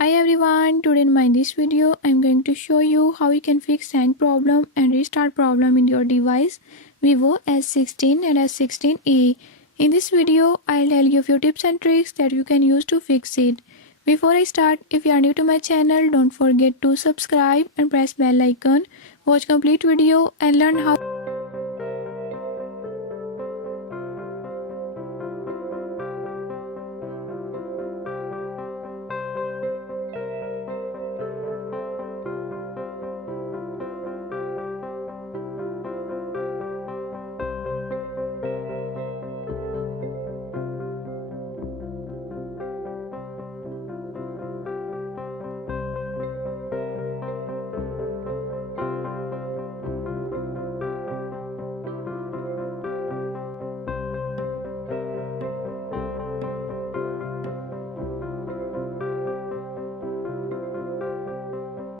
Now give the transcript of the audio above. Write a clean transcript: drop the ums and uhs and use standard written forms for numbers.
Hi everyone, today in this video I'm going to show you how you can fix hang problem and restart problem in your device Vivo S16 and S16e. In this video I'll tell you a few tips and tricks that you can use to fix it. Before I start, if you are new to my channel, don't forget to subscribe and press bell icon. Watch complete video and learn how